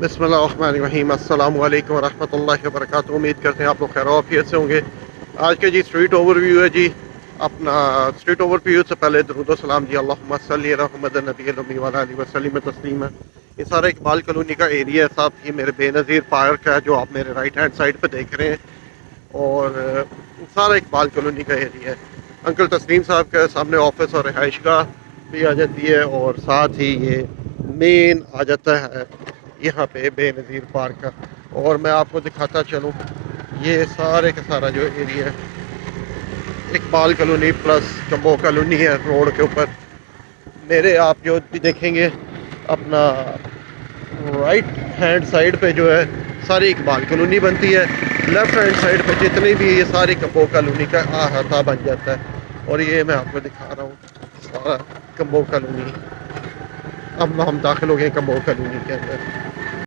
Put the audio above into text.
बिस्मिल्लाहिर्रहमानिर्रहीम। अस्सलाम वालेकुम वरहमतुल्लाहि वबरकातुहू। उम्मीद करते हैं आप लोग खैर आफियत से होंगे। आज के जी स्ट्रीट ओवरव्यू है जी। अपना स्ट्रीट ओवरव्यू से पहले दरूद व सलाम जी, अल्लाहुम्मा सल्ली अला मुहम्मद नबी उम्मी व अला आलिहि वसल्लम तस्लीमा। ये सारा इकबाल कॉलोनी का एरिया है साहब। ये मेरे बेनज़ीर पार्क है जो आप मेरे राइट हैंड साइड पे देख रहे हैं, और सारा इकबाल कॉलोनी का एरिया है। अंकल तस्लीम साहब के सामने ऑफिस और रिहाइश का भी आ जाती है, और साथ ही ये मेन आ जाता है यहाँ पे बेनज़ीर पार्क का। और मैं आपको दिखाता चलूँ, ये सारे का सारा जो एरिया है Iqbal colony plus combo colony है रोड के ऊपर। मेरे आप जो भी देखेंगे अपना राइट हैंड साइड पे जो है सारी इकबाल कॉलोनी बनती है, लेफ्ट हैंड साइड पे जितनी भी ये सारी कम्बो कॉलोनी का अहाता बन जाता है। और ये मैं आपको दिखा रहा हूँ सारा कम्बो कॉलोनी। अब हम दाखिल हो गए कम्बो कॉलोनी के अंदर।